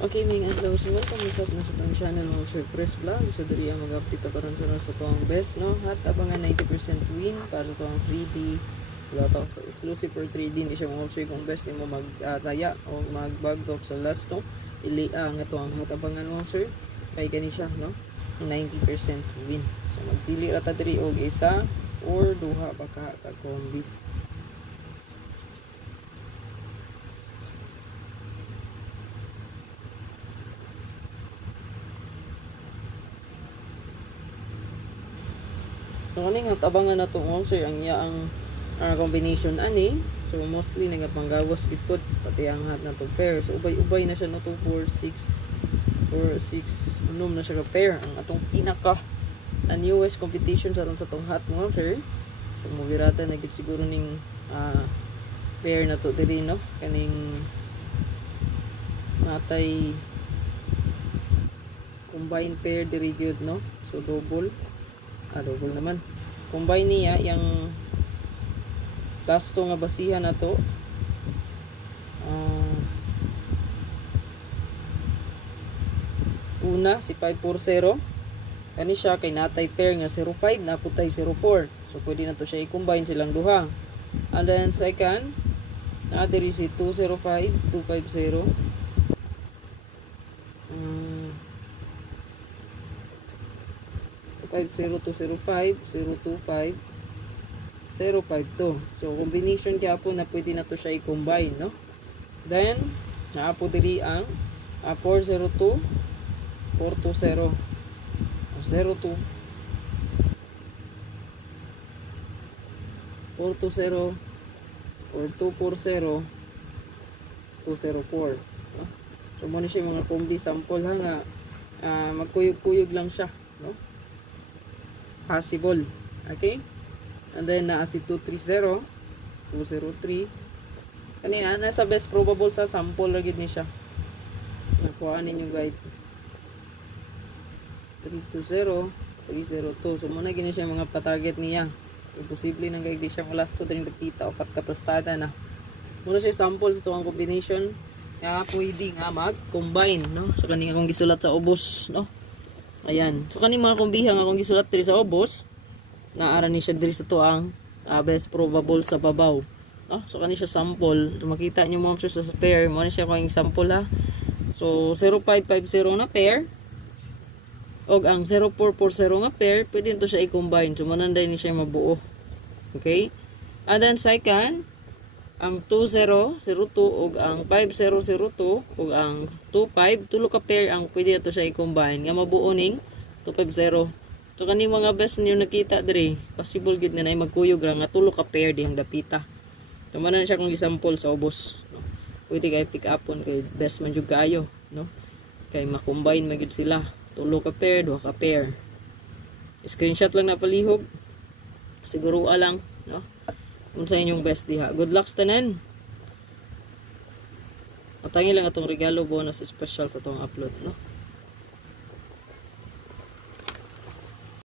Okay, may adlaw. So, welcome sa itong channel ng Surprise Vlog. So, dali ang mag-update ako rin sa itong best, no? At abangan 90% win para sa itong 3D. Wala ito. So, exclusive for 3D. Hindi siya mga kung best ni mo mag-taya o mag-bagdok sa last, no? Iliang ito ang hatabangan mo, sir. Kaya gani siya, no? 90% win. So, magpili rata diri o isa or duha baka ka-combi. So, kaning hatabangan na itong sir, ang iyaang combination ani. So, mostly nagapanggawas gitpod pati ang hat na to pair. So, ubay-ubay na siya no to 4, 6, 6 na siya ka pair. Ang atong pinaka ang US competition sa itong hat mo, sir. So, mugirata na git siguro ning pair na to diri, no? Kaning natay combined pair diri gyud, no? So, double naman. Combine niya yung lasto nga basihan na to. Una, si 540. Kani siya kay natay pair nga 05, naputay 04. So, pwede na to siya i-combine silang duha. And then, second, na diri si 205, 250. 0205, 025, 052. So, combination kaya po na pwede na to siya i-combine, no? Then, naapo diri ang 402, 420, 02, 420, 4240, 204. No? So, muna siya mga kombi sample ha nga magkuyog-kuyog lang siya, no? Possible. Okay? And then, si 230, 203. Kanina, nasa best probable sa sample lagi ni siya. Nakuhaan ninyo guide. 320, 302. So, muna gini siya mga patarget niya. Imposible nang guide siya last to rin repita o patkaprastada na. Muna siya sample sa itong combination. Kaya pwede nga mag-combine, no? So, kanina akong gisulat sa ubos, no? Ayan. So, kaning mga kumbihang akong gisulat diri sa ubos, naara ni siya diri sa tuang best probable sa babaw. No? So, kani siya sample. Makita nyo mo sa pair. Mo na siya kung sample ha. So, 0550 na pair. O ang 0440 nga pair, pwede nito siya i-combine. So, mananday ni siya mabuo. Okay? And then, second, ang 2002 o ang 5002 o ang 25, tulo ka pair ang pwede na to siya i-combine nga mabuo ning 250. So kani mga best niyo nakita diri, possible gid na magkuyog ra nga tulo ka pair dihang dapita. So man na siya kung example sa ubos, no? Pwede kay pick upon kay best man jud kaayo, no? Kay ma-combine magid sila, tulo ka pair, duha ka pair. Screenshot lang na palihog. Siguro lang, no? Kung sa inyong best diha. Good luck tanan. Matangi lang atong regalo bonus special sa atong upload, no?